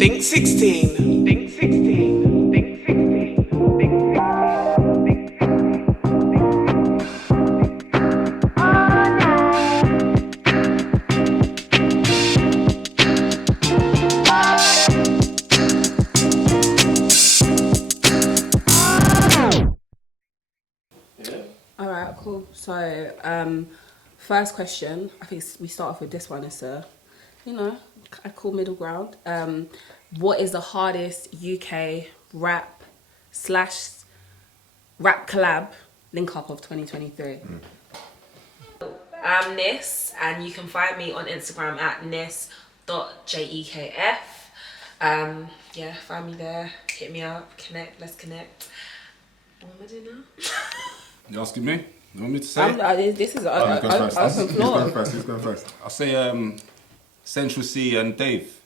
THiiNK16. THiiNK16. Alright, cool. So, first question, I think we start off with this one. It's a cool middle ground. What is the hardest UK rap collab link up of 2023? I'm Nis, and you can find me on Instagram at nis.jekf. Yeah, find me there, hit me up, connect, let's connect. What am I doing now? You asking me? You want me to say? This is open floor. Who's going first? I'll say Central C and Dave,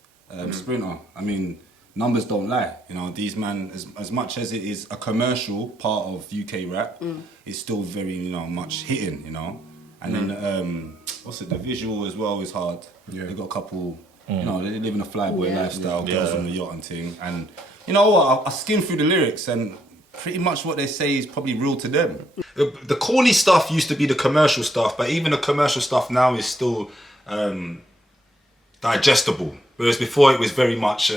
Sprinter. I mean, numbers don't lie. You know, these man, as much as it is a commercial part of UK rap, it's still very, much hitting, And then, the visual as well is hard. Yeah. They got a couple, they live in a flyboy lifestyle, girls on the yacht and thing. And you know what, I skimmed through the lyrics and pretty much what they say is probably real to them. The corny stuff used to be the commercial stuff, but even the commercial stuff now is still digestible. Whereas before it was very much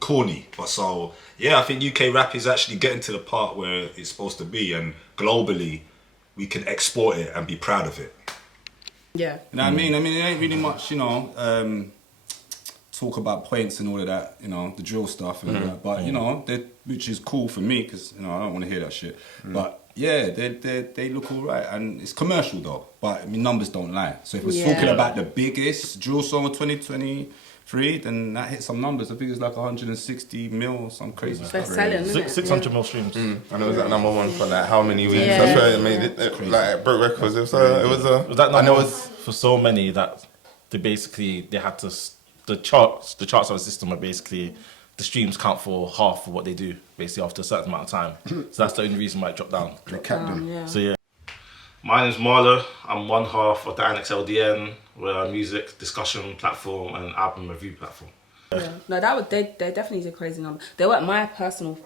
corny. But so, yeah, I think UK rap is actually getting to the part where it's supposed to be, and globally we can export it and be proud of it. Yeah. You know what I mean? I mean, it ain't really much, talk about points and all of that, the drill stuff and all that. But, which is cool for me because, I don't want to hear that shit. But yeah, they look all right. And it's commercial though. But I mean, numbers don't lie. So if we're talking about the biggest drill song of 2023, then that hit some numbers. I think it's like 160 mil or some crazy stuff. They're selling, isn't it? 600 mil streams. And it was at number one for like how many weeks? Yeah. That's why it made it like broke records. It was that number one for so many that they had to. The charts of the system are basically, the streams count for half of what they do, basically after a certain amount of time. So that's the only reason why it dropped down. They capped them. Yeah. So yeah. My name's Marlo. I'm one half of the THiiNK16. We're a music discussion platform and album review platform. Yeah. No, they definitely did crazy numbers. They weren't my personal,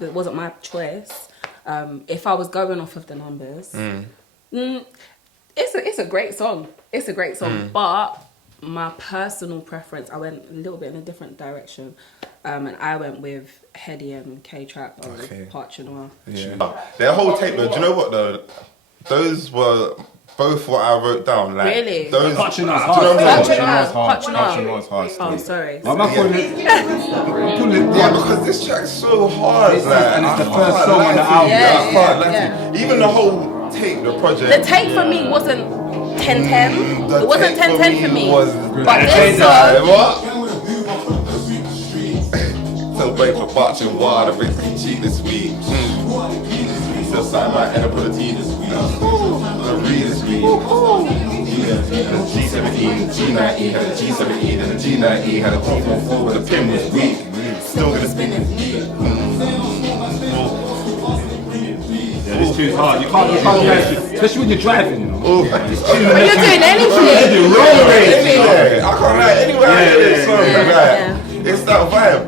it wasn't my choice. If I was going off of the numbers, it's a great song. It's a great song, but my personal preference, I went a little bit in a different direction, and I went with Heady and K-Trap on Part Chinois. Yeah. Their whole tape though, do you know what though? Those were both what I wrote down. Like, really? Those Part Chinois hard. Part Chinois hard. Oh, sorry. I'm not pulling it. Yeah, because this track's so hard. And it's the first song on the album. Yeah. Even the whole tape, the project. The tape for me wasn't 10-10. It wasn't 10-10 for me. But this What? Celebrate for Botchin' Water, basically cheap this week. Still sign my head up for the T this week. The read this week. The G7E, the G9E, had a G7E, then the G9E, had a 244 with a pin this week. Still gonna spin it. Yeah, this tune's hard. You can't especially when you're driving, When you're doing anything. I can't lie, anywhere I hear this song, it's that vibe.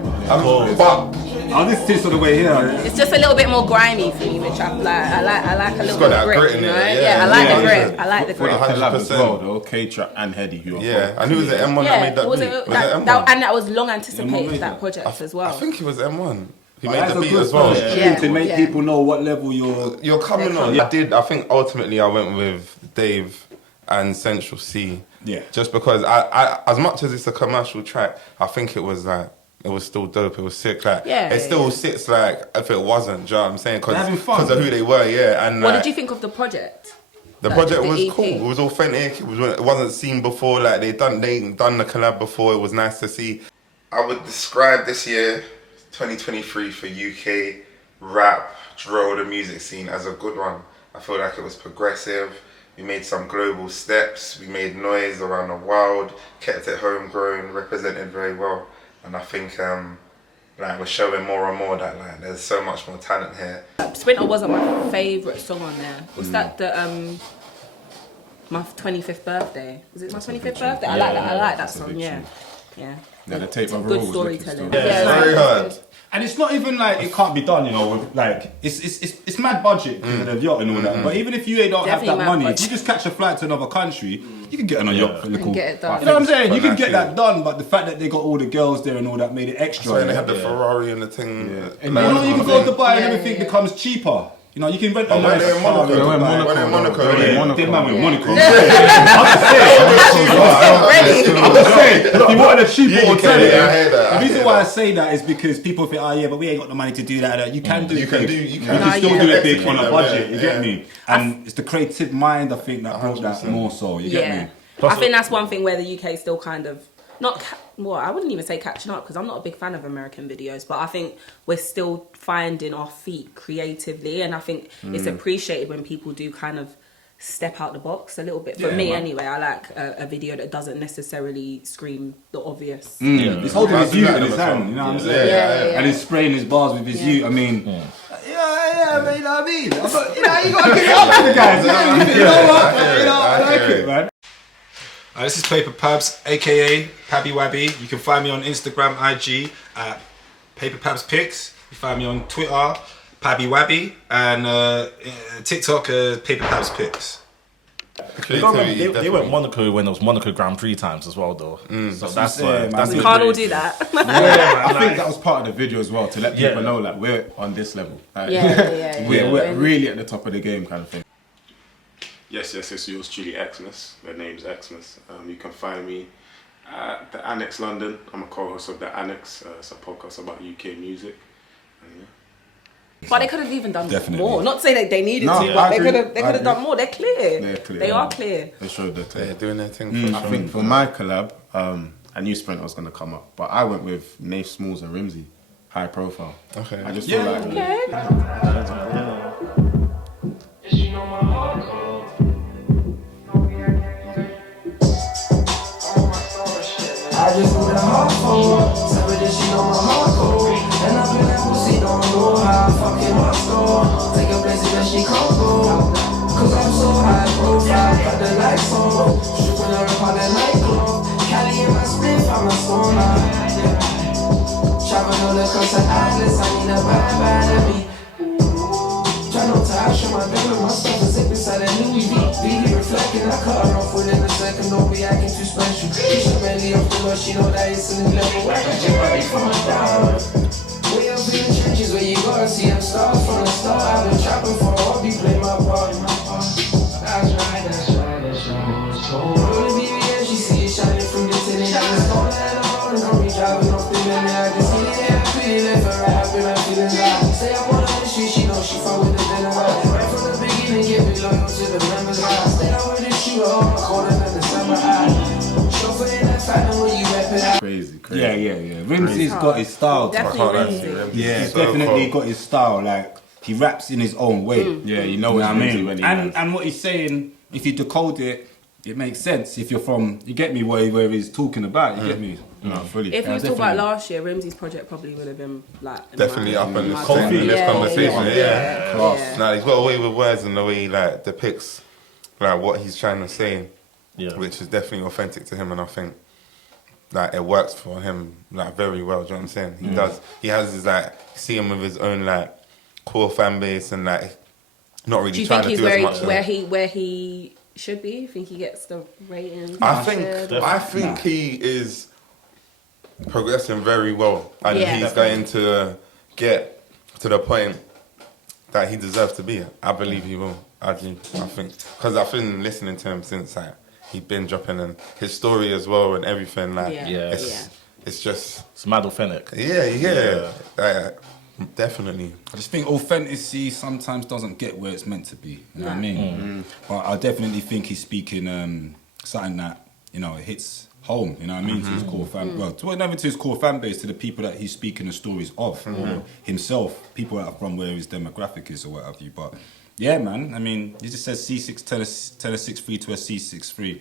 This tune's on the way here. It's just a little bit more grimy for me, which I like a little bit of grit in it. Yeah, I like the grit. I like the grit. 100%. Though, K-Trap and Heady. Yeah, and it was the M1 that made that beat. And that was long anticipated, that project as well. I think it was M1. He made the beat as well. To make people know what level you're coming on. I think ultimately I went with Dave and Central C. Yeah. Just because I as much as it's a commercial track, I think it was still dope. It was sick. It still sits like if it wasn't. Do you know what I'm saying? Because of who they were. Yeah. And what did you think of the project? The project was cool. It was authentic. It wasn't seen before. Like they done the collab before. It was nice to see. I would describe this year, 2023, for UK rap, drill, the music scene as a good one. I feel like it was progressive. We made some global steps. We made noise around the world, kept it homegrown, represented very well. And I think we're showing more and more that there's so much more talent here. Sprinter wasn't my favourite song on there. Was that the my 25th birthday? Was it my 25th birthday? I like that song. Yeah. Yeah. Yeah, the tape It's overall good was looking storytelling. still. Yeah, Very it's hard. good. And it's not even like it can't be done, you know. With, like it's mad budget because of the yacht and all that. But even if you don't have Definitely that mad money, if budget. you just catch a flight to another country, you can get on a yacht for little. get it done. You know what I'm saying? You can get Financially. that done. But the fact that they got all the girls there and all that made it extra. So they yeah. had the Ferrari and the thing. And you know, even go to Dubai and Yeah, everything yeah. becomes cheaper. You know, you can rent a Oh, when nice they're in car Monaco. in When Dubai. they're in Monaco. Yeah, them man with Monaco. Ready. I'm just saying, if you wanted a cheaper Yeah, you can, alternative, yeah, I hear that, I the reason hear why I that. say that is because people think, oh yeah, but we ain't got the money to do that. You can do it. You can big. do. You You can. can still do it big execute on a them, budget. yeah, You get yeah. me? And it's the creative mind, I think, that brought that 100%. more so. You get me? I think that's one thing where the UK is still kind of not. Well, I wouldn't even say catching up because I'm not a big fan of American videos, but I think we're still finding our feet creatively, and I think it's appreciated when people do kind of step out the box a little bit. For Yeah, me, man. anyway, I like a video that doesn't necessarily scream the obvious. He's holding his Yeah. ute in his hand, you know what I'm saying? Yeah. And he's spraying his bars with his ute. I mean, yeah, man, you know what I mean? I'm not, you know, you gotta get it up to the guys. You know what? You know, I like it, man. This is Paper Pabs, aka Pabby Wabby. You can find me on Instagram, IG at Paper Pabs Pics. You find me on Twitter, Pabby Wabby, and TikTok, Paper Pabs Pics. They went Monaco when it was Monaco Grand Prix times as well, though. So that's why. man. That's We the can't all crazy. do that. I think that was part of the video as well, to let people Yeah. know like we're on this level. Like, Yeah. we're really at the top of the game kind of thing. Yes, it's yours truly, Xmas. The name's Xmas. You can find me at the Annex London. I'm a co-host of the Annex. It's a podcast about UK music. And But they could have even done Definitely. more. Not saying that they needed No, to, I but they agree. could have done more. They're clear. They're clear. They are clear. They showed the They're doing their thing. I think for my collab, I knew Sprinter was going to come up, but I went with Nath Smalls and Rimsey, high profile. Okay. I just feel like Okay. I just put a heart for separate this shit on my heart code. And I've been that pussy, don't know how I fucking must go. Take a place that she can't go. Cause I'm so high profile, got the lights on. Stripping her up on the nightclub. Cali in my spliff, I'm a stoner. Travel on the coast of Atlas, I need a bad of me. Try not to action, my devil, my stuff is zip inside a Louis V. VD reflecting, I cut her off within a second, don't be acting too special. She belly off the Lord, she know that it's a new level. I got your body from my down. Way up in the trenches where you gotta see them stars from the start. I've been trapping for a hobby, play my part. That's right, that's right, that's right. Rolling BBS, she see it shining from the tin and it's all that on. And I'm driving off the limit, I just see it, yeah, feeling left and right, I've been my feelings out. Say I'm on the street, she know she fuck with the dinner. Right from the beginning, give it loyal to the members. I stay out with the shooter, on my corner in the summer. Chauffeur in that fat, when you rap it out. crazy. Yeah. Rimsey's got his style. Definitely Rimsey. Yeah, So definitely cool. got his style. Like he raps in his own way. Yeah, you You know know what what I mean? when he And what he's saying, if you decode it, it makes sense. If you're from, you get me where he's talking about. You get me? No, fully. If we Yeah, was talking about definitely. last year, Rimsey's project probably would have been like in Definitely my- up in my this, top. thing, in this conversation. yeah. Class. Now he's got away with words and the way he like depicts like what he's trying to say, Yeah. which is definitely authentic to him, and I think like it works for him like very well. Do you know what I'm saying? He does. He has his like see him with his own like core fan base and like not really Do you trying think to he's do as much. where he should be? You think he gets the ratings? I he think should? I think he is progressing very well, and Yeah. he's going to get to the point that he deserves to be. I believe he will. I do. I think because I've been listening to him since like he's been dropping and his story as well and everything. Like Yeah. it's just It's mad authentic. yeah. Definitely. I just think authenticity sometimes doesn't get where it's meant to be. You know what I mean? But I definitely think he's speaking something that hits home. You know what I mean? To his core fan, well, never to his core fan base, to the people that he's speaking the stories of, or himself, people that are from where his demographic is or what have you. But yeah, man. I mean, he just says C6 turn a 6-3 to a C6-3.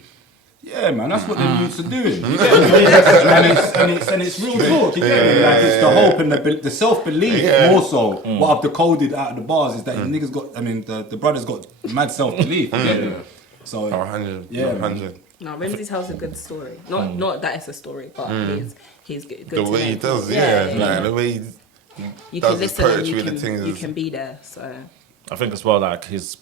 Yeah, man, that's what the youths are doing. You get me? and it's real talk. You get me? Like it's the hope and the self belief more so. What I've decoded out of the bars is that niggas got. I mean, the brothers got mad self belief. You get me? So 100. yeah, 100. No, Ramsey tells a good story. Not that it's a story, but he's good. The to way he him. does, like the way he You does can his listen and poetry you with the things. you can be there. So I think as well, like his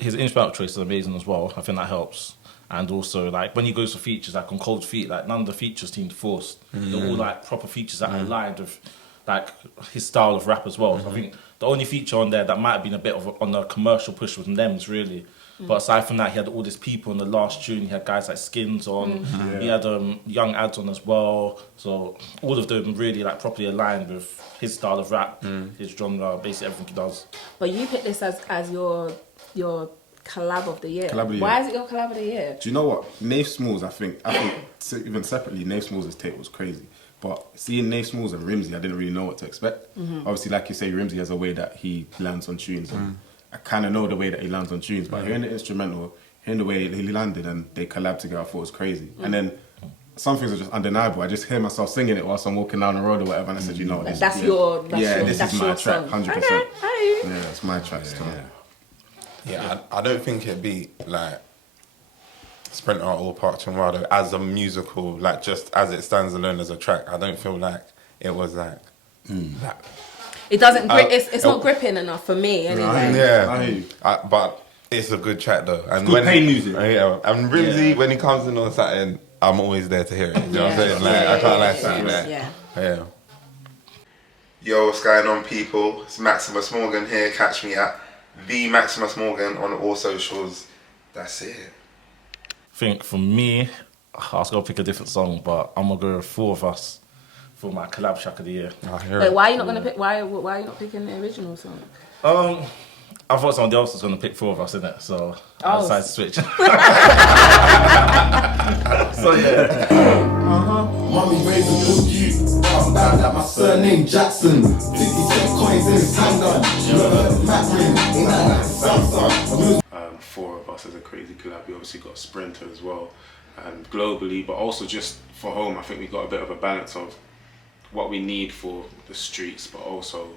instrumental choice is amazing as well. I think that helps. And also, like when he goes for features, like on Cold Feet, like none of the features seem forced. They're all like proper features that are aligned with like his style of rap as well. So I think the only feature on there that might have been a bit of on the commercial push was Nems really. But aside from that, he had all these people in the last tune. He had guys like Skins on. He had young ads on as well. So all of them really like properly aligned with his style of rap, his genre, basically everything he does. But you picked this as your collab of the year. Collab of the Why year. is it your collab of the year? Do you know what? Nave Smalls, I think even separately, Nave Smalls' tape was crazy. But seeing Nave Smalls and Rimsey, I didn't really know what to expect. Obviously, like you say, Rimsey has a way that he lands on tunes. And I kind of know the way that he lands on tunes, but hearing the instrumental, hearing the way he landed and they collabed together, I thought it was crazy. And then some things are just undeniable. I just hear myself singing it whilst I'm walking down the road or whatever, and I said, you know what? That's this your this is my track, 100%. Okay. Yeah, it's my track still. Yeah, I don't think it'd be like Sprinter or Park and Wild as a musical, like just as it stands alone as a track. I don't feel like it was like. It doesn't grip. It's not gripping enough for me anyway. I hear you. But it's a good track though. And good pain music. Yeah, and Rimsey when he comes in on Saturday, I'm always there to hear it. You know what I'm saying? Like I can't like that. Yeah. Yo, what's going on, people? It's Maximus Morgan here. Catch me at the Maximus Morgan on all socials. That's it. I think for me, I was gonna pick a different song, but I'm gonna go with Four of Us for my collab track of the year. Wait, why are you not gonna pick? Why are you not picking the original song? I thought someone else was gonna pick Four of Us, innit? So I decided to switch. So yeah. Mommy raised a good youth. I'm bad like my surname Jackson. 50 cent coins in his handgun. You ever heard of Mac Ring? Ain't that like Samsung? Four of Us is a crazy collab. We obviously got Sprinter as well, globally, but also just for home. I think we got a bit of a balance of what we need for the streets, but also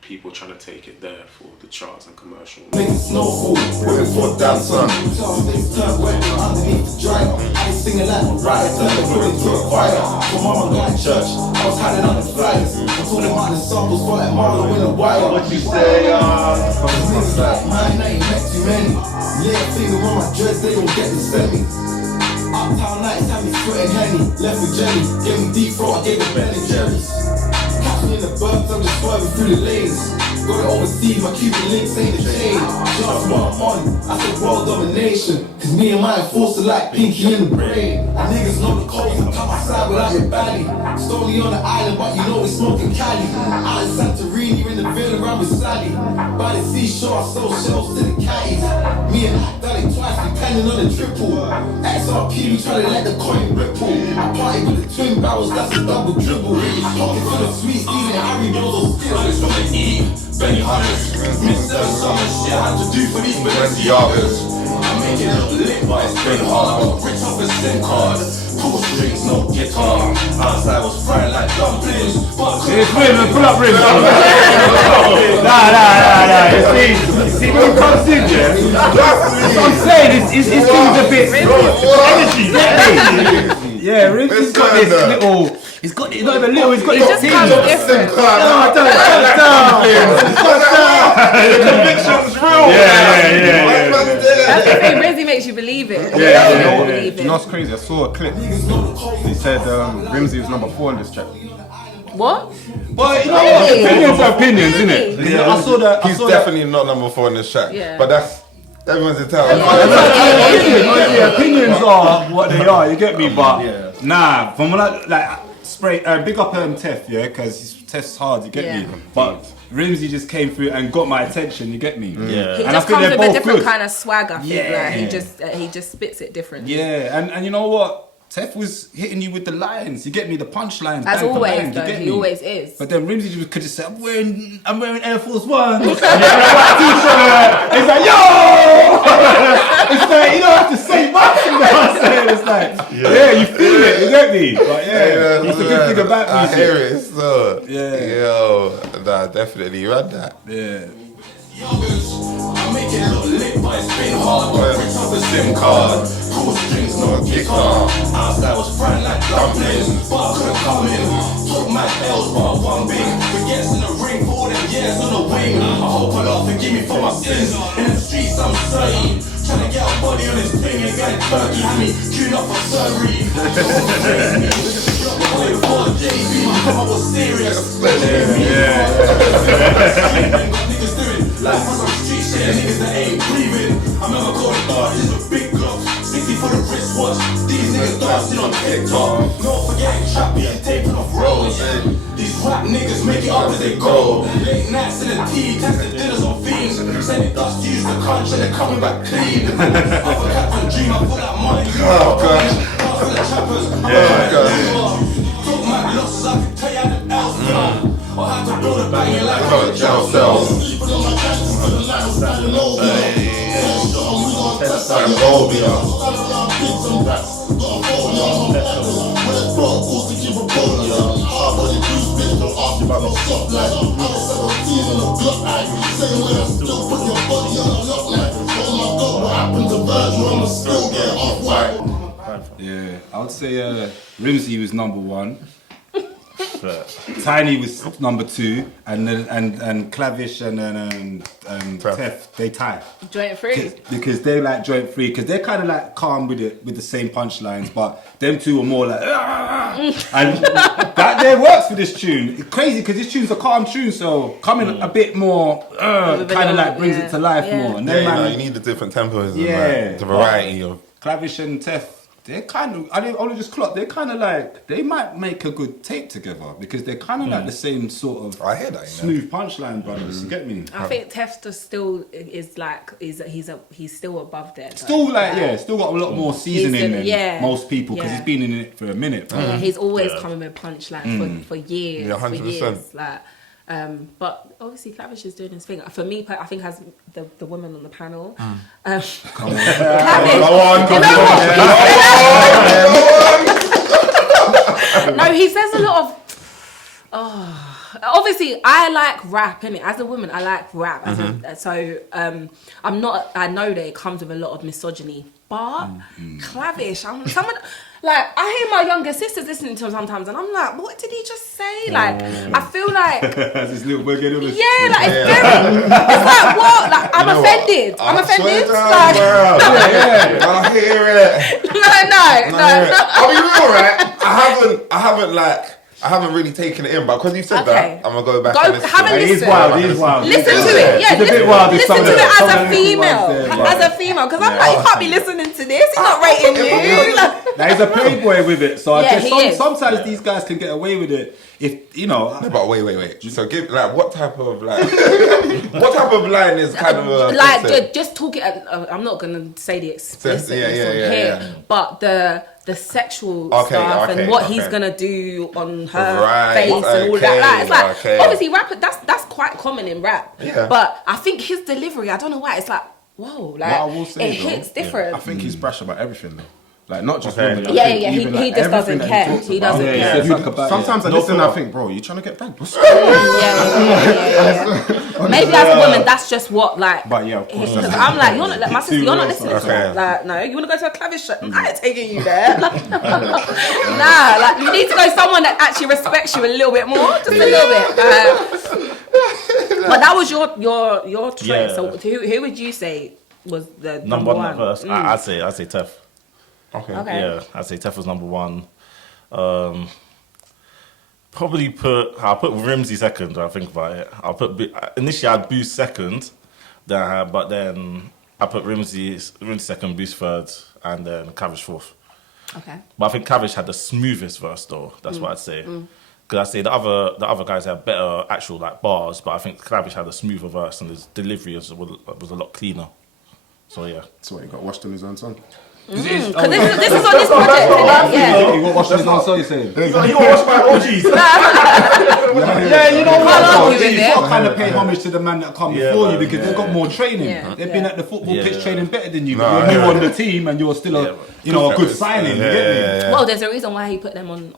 people trying to take it there for the charts and commercial. Niggas snowfall, waiting for a damn son. Things turn wet underneath the dryer. I ain't singing like a riot, turn the hood into a choir. For mama going to church, I was hiding on the flyers. I told them about the samples for that Marlo in the wire. What you say, niggas like mine, I ain't met too many. Yeah, finger on my dreads, they gon' get the semi. Uptown nights, had me sweating Henny. Left with Jenny, gave me deep throat, I gave her Ben and Jerry's. Catch me in the burbs, I'm just swerving through the lanes. Go to overseas, my Cuban links ain't the chain. Just what I'm on, I said world domination. Cause me and my enforcer like Pinky in the brain. And niggas know the code, you come outside without your belly. Stony on the island, but you know we smoking Cali. Out in Santorini, in the villa around with Sally. By the seashore, I sold shells to the caddies. Me and I done it twice, depending on the triple. XRP, we try to let the coin ripple. I party with the twin barrels, that's a double dribble. Pocket full of sweet steez and Harry knows those skills. From the E, Benny Hunters. Mid-7 summer shit I had to do for these Balenciagas. I make it look lit, but it's been hard. Rich off a SIM card. Pull strings, no guitar. Outside was frying like dumplings. Pull up Rim. Nah. See when he comes in, yeah. That's what I'm saying. It's a bit energy. Yeah, Rim's got this little. He's got it. Not even little. He's got this thing. different. The conviction's real. Yeah. That's the thing. Rizzy makes you believe it. You know what's crazy? I saw a clip. He said Rimsey was number 4 on this track. What? But you know what? Opinions are opinions, isn't it? Yeah, I saw that. He's definitely not number 4 on this track. Yeah. But that's everyone's entitled. Opinions are what they are. You get me? But nah, from when I spray, big up Tef, yeah, because Tef's hard. You get me? But Rimsey just came through and got my attention. You get me? Yeah. He And just I think comes they're with a both different good. kind of swag. I think Yeah. he just spits it differently. Yeah, and you know what? Tef was hitting you with the lines. You get me? The punchlines. As bang for always, bang, though, you get he me? always is. But then Rimsey could just say, I'm wearing Air Force One. It's like, yo! It's like, you don't have to say much, you know what I'm saying? It's like, you feel it, you get me? But it's a good thing about music. I hear it, so. Yeah. Yo, nah, definitely, you had that. Yeah. I make it look lit, but it's been hard. Print up a SIM card. Cool strings, no guitar. Outside was frying like dumplings, but I couldn't come in. Took my L's, but one big. Forgets in the ring for all them years on the wing. I hope Allah forgive me for my sins. In the streets, I'm certain. Trying to get a body on this thing and get turkey. Had me queued up for surgery. For JB, I was serious. Niggas doing life on some street shit. Niggas that ain't breathing. I remember going parties with big glocks. 60 for the wristwatch. These niggas dancing on TikTok. No forgetting trappy and taping off rolls. These rap niggas make it up as they go. Late nights in the tea, testing dinners on fiends. Sending dust to use the country, they're coming back clean. Other cats and dream, I put that money. Oh god. For the trappers, took my losses, I can tell you how them else done. I had to build a banging like a jail cell. Sleeping on my canvas for the night, standing over. I'm over, Yeah, I would say Rimsey was number 1. Tiny was number 2, and Clavish and Tef, they tie. Joint free. Because they like joint free, because they're kind of like calm with it, with the same punchlines, but them two are more like, and that there works for this tune. It's crazy because this tune's a calm tune, so coming a bit more, kind of like brings it to life more. And then you need the different tempos, and the variety of Clavish and Tef. They're kind of, I didn't only just clock, they're kind of like, they might make a good tape together because they're kind of like the same sort of I hear that, smooth punchline brothers, you get me? I think Tefta still is like, he's still above there. Still still got a lot more seasoning than most people because Yeah. he's been in it for a minute. Yeah, he's always coming with punchlines for years. Yeah, 100%. For years. Like, but obviously Clavish is doing his thing. For me, I think as the women on the panel, Clavish, no, he says a lot of. Obviously, I like rap, innit? As a woman, I like rap. So I'm not. I know that it comes with a lot of misogyny, but Clavish, someone. Like, I hear my younger sisters listening to him sometimes, and I'm like, what did he just say? Like, I feel like... this little bugger. Yeah, like, it's very... It's like, what? Like, I'm offended. I'm offended. Like, I hear it. No. I'll be real, right? I haven't really taken it in, but because you said that, I'm gonna go back and listen. Have a listen. It is wild. Listen to it. Yeah, it's a bit wild. Listen to it as a female. As a female, because I'm like, you can't be listening to this. He's not rating you. Now he's a playboy with it, so I guess sometimes is. these guys can get away with it if you know. No, but wait. So give what type of line is kind of just talk it. I'm not gonna say the explicitness on here, but the sexual stuff and what he's gonna do on her face and all that. It's like obviously rap. That's quite common in rap. Yeah. But I think his delivery, I don't know why. It's like whoa, like I will say, it hits different. I think he's brash about everything though. Like not just Okay. women. Yeah. He just doesn't care. He doesn't care. Sometimes I listen and I think, bro, you trying to get back? Maybe as a woman, that's just what like. But yeah, of course. I'm like, you're not like my sister. You're not listening to it. Like, no, you want to go to a Clavish show? I ain't taking you there. Nah, like you need to go someone that actually respects you a little bit more, just a little bit. But that was your choice. Yeah. So who would you say was the Number one? one first. I'd say Tef. Okay. Yeah, I'd say Tef was number 1. I'll put Rimsey second when I think about it. Initially I'd Boost second, but then I put Rimsey second, Boost third, and then Clavish fourth. Okay. But I think Clavish had the smoothest verse though. That's what I'd say. Because I'd say the other guys had better actual like bars, but I think Clavish had a smoother verse and his delivery was a lot cleaner. So yeah. That's why he got washed on his own song. Because this is on this project, innit? Yeah. You got watched this on, so you're saying? You got watched by OGs. Yeah, you know Can't argue with it. kind of pay homage to the man that come before you because they've got more training. Yeah. They've been at the football pitch Yeah. training better than you. No, But you're new yeah. on the team and you're still a good signing. You get me? Well, there's a reason why he put them on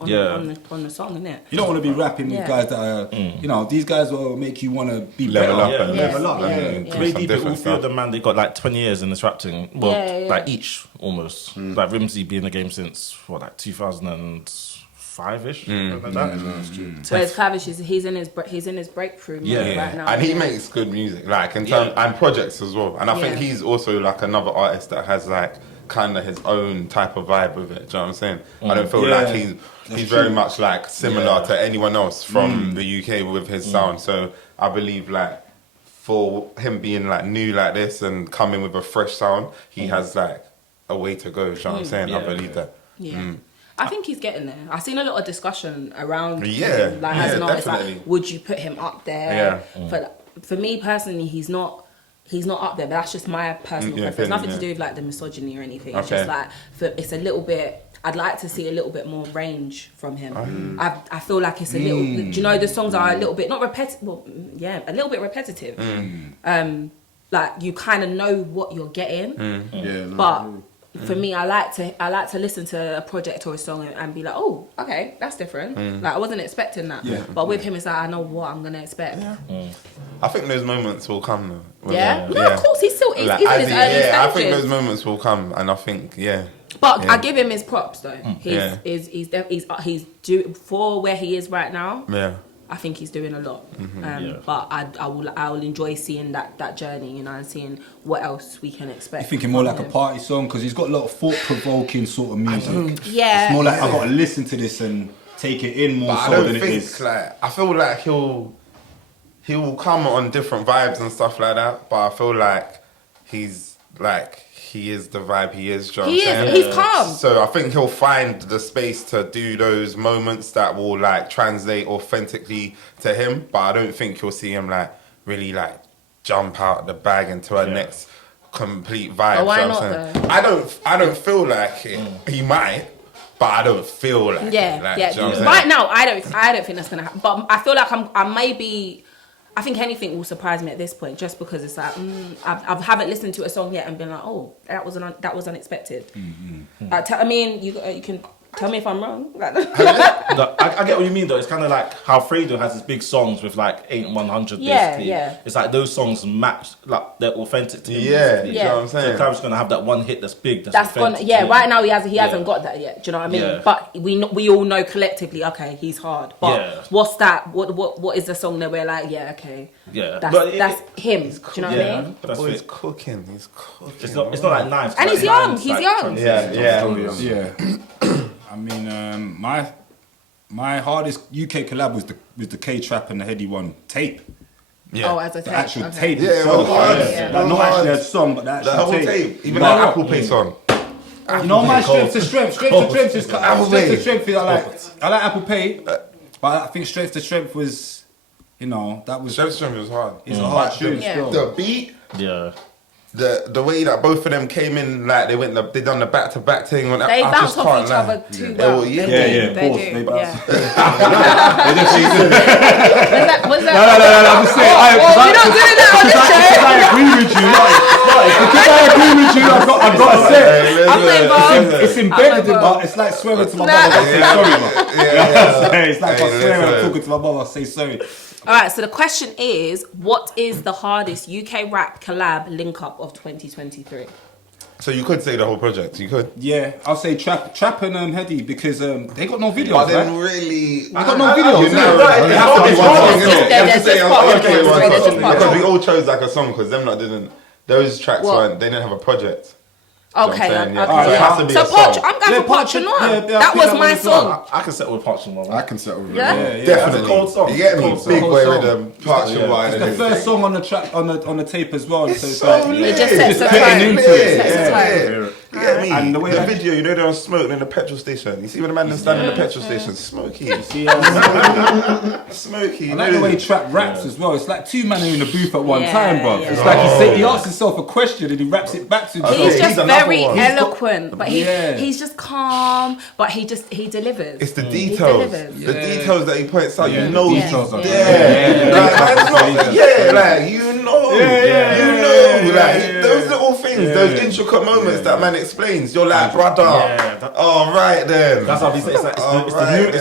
the song, isn't it? You don't want to be rapping with guys that are, these guys will make you want to be Level better. up and level up. Yeah. and- Yeah. Way some deep, all different three of stuff. them, man, they got like 20 years in this rap thing. Well, Yeah. like each almost. Like Rimsey being in the game since what, like 2005-ish, something like that. Whereas Clavish he's in his breakthrough mode right now. And he makes good music, like in terms and projects as well. And I think he's also like another artist that has like kind of his own type of vibe with it. Do you know what I'm saying? I don't feel like he's very much like similar to anyone else from the UK with his sound. So I believe like for him being like new like this and coming with a fresh sound, he has like a way to go. Do you know what I'm saying? I believe that. Yeah. I think he's getting there. I've seen a lot of discussion around Yeah, him, like as an artist, definitely. like, would you put him up there? Yeah. For me personally, he's not up there, but that's just my personal preference. opinion, Nothing to do with like the misogyny or anything. It's Okay. just like it's a little bit. I'd like to see a little bit more range from him. I feel like it's a little. Do you know the songs are a little bit not repetitive? Well, yeah, a little bit repetitive. Like you kind of know what you're getting, but. For me, I like to listen to a project or a song and be like, oh, okay, that's different. Like I wasn't expecting that, but with him, it's like I know what I'm gonna expect. I think those moments will come though. Yeah, no, of course he's Like, in his as early he- stages. I think those moments will come, and I think But Yeah. I give him his props though. He's due for where he is right now. I think he's doing a lot. But I will enjoy seeing that journey, you know, and seeing what else we can expect. You're thinking more from like a him. party song because he's got a lot of thought-provoking sort of music. Yeah. It's more like I've got to listen to this and take it in more But I so don't than it think is. like I feel like he'll come on different vibes and stuff like that. But I feel like he is the vibe he is. Do you know He what I'm is. saying? He's calm. So I think he'll find the space to do those moments that will like translate authentically to him. But I don't think you'll see him like really like jump out the bag into a next complete vibe. But why do you know what I'm not, saying? I don't feel like it. He might, but I don't feel like Yeah, it. Like, yeah. do you know what I'm saying? Right now, I don't think that's gonna happen. But I feel like I think anything will surprise me at this point, just because it's like I haven't listened to a song yet and been like, oh, that was unexpected. I mean, you can tell me if I'm wrong. No, I get what you mean though. It's kind of like how Fredo has his big songs with like 8 and 100 Yeah, basically. yeah. It's like those songs match, like they're authentic to him. Yeah, basically. you know what I'm saying? So Clavish gonna have that one hit that's big. That's gonna, authentic yeah. to him. Right now, he hasn't got that yet. Do you know what I mean? Yeah. But we all know collectively, okay, he's hard. But Yeah. what's that? What is the song that we're like, yeah, okay, Yeah, that's him. Do you know what I mean? But that's Oh, he's it. cooking. He's cooking. It's not like knives. And like he's young, Knives, he's like, young. transitions. Yeah. I mean, my hardest UK collab was the K-Trap and the Heady one tape. Oh, as a The tape. actual okay. tape. Yeah, itself. it was hard. Yeah. Like, not actually a song, but the The actual whole tape. tape. Even No, that Apple Pay song. You know, my strength to strength. Strength to strength is Apple strength Pay. to strength. I like Apple Pay, but I think strength to strength was, that was Strength to Strength was hard. it's a hard But tune Yeah. still. The beat, Yeah. the way that both of them came in, like they done the back to back thing on that. They I bounce just off can't each lie. other too They well. were- yeah. They of course, do. they bounce. Was that? I'm just saying, We're not doing that on this show. I agree with you. Because I agree with you, I've got to say, I'm not involved. it's embedded in, but it's like swearing to my brother. Say sorry, man. It's like Hey, swearing listen. and talking to my brother. Say sorry. All right, so the question is, what is the hardest UK rap collab link up of 2023? So you could say the whole project. You could. Yeah, I'll say Trap and Heady because they got no videos. But Right? then really, I got no videos. You know, Right, it has to be it's one hard. song, innit? There's You have to just say, part okay, of it, one there's song. just part Because of we it. all chose like a song because them lot didn't. Those tracks What? they didn't have a project. Okay, saying, yeah. okay. So it has to be So a Punch, song. I'm going Yeah, for Punch Punch, and Noir. yeah, I That think was that my one as well. song. I can settle with Punching One. I can settle with Yeah? it. Definitely. It's a cold song. You get me? Cold song. Big Cold boy song. rhythm, Park and Wine. It's the first song on the track on the tape as well. So it's so like, lit. It just sets the Getting tone. into it. Sets the Yeah. tone. get me? And the way that- video, you know, they're on smoke in the petrol station. You see when the man is standing in the petrol station, smoky. See, Smoky. I like the way he trap raps as well. It's like two men are in the booth at one Yeah, time, bro. yeah. It's like he asks himself a question and he raps it back to himself. He's He's just another very one. eloquent, but Yeah. he's just calm, but he delivers. It's the He details. delivers. The details that he points out, you know. Details are Like, you know. Like, those little things, those intricate moments that man explains. You're like, brother. All right then. That's how they say it's like it's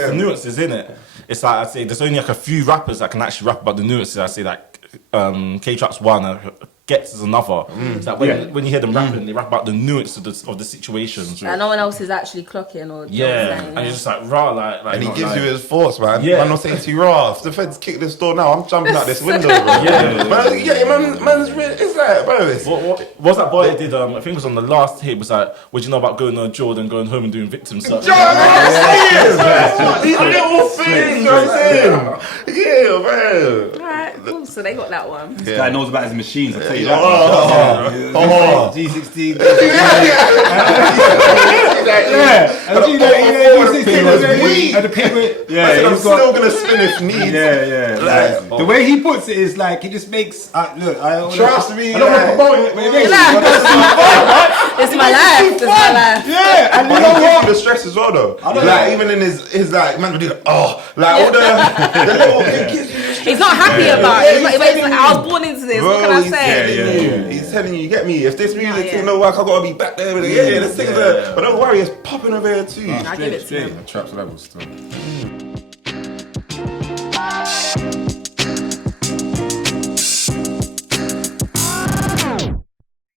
the nuances, in it. It's like I say, there's only like a few rappers that can actually rap about the nuances. I say like K-Trap's one, Gets is another. It's like when you hear them rapping, they rap about the nuances of the situations. And no one else is actually clocking or Yeah, saying, and you're just like raw, like And he not gives like, you his force, man. Yeah. Man, not saying to you, raw. If the feds kick this door now, I'm jumping out this window, bro. Yeah. Man's really, it's like, bro, it's... What was that boy that did? I think it was on the last hit. Was like, what do you know about going on Jordan, going home and doing victim stuff? These little things, you know what I'm saying? Yeah, man. Alright, cool. So they got that one. This guy knows about his machines, I tell you that. G16. I'm still gonna spin if need. Like, the way he puts it is like he just makes. Look, Trust me, I don't want to promote it, but it makes It's my life. It's my life. Yeah, and you But know he gives what? you the stress as well, though. know. Like even in his like man would do like all the little it gives you the stress. He's not happy about it. He's like, I was born into this. What can I He's say? telling you. He's telling you get me. If this music yeah. ain't no work, I gotta be back there with it. Yeah, this thing's there. But don't worry, it's popping over here too. I give it to him. Trap's level still.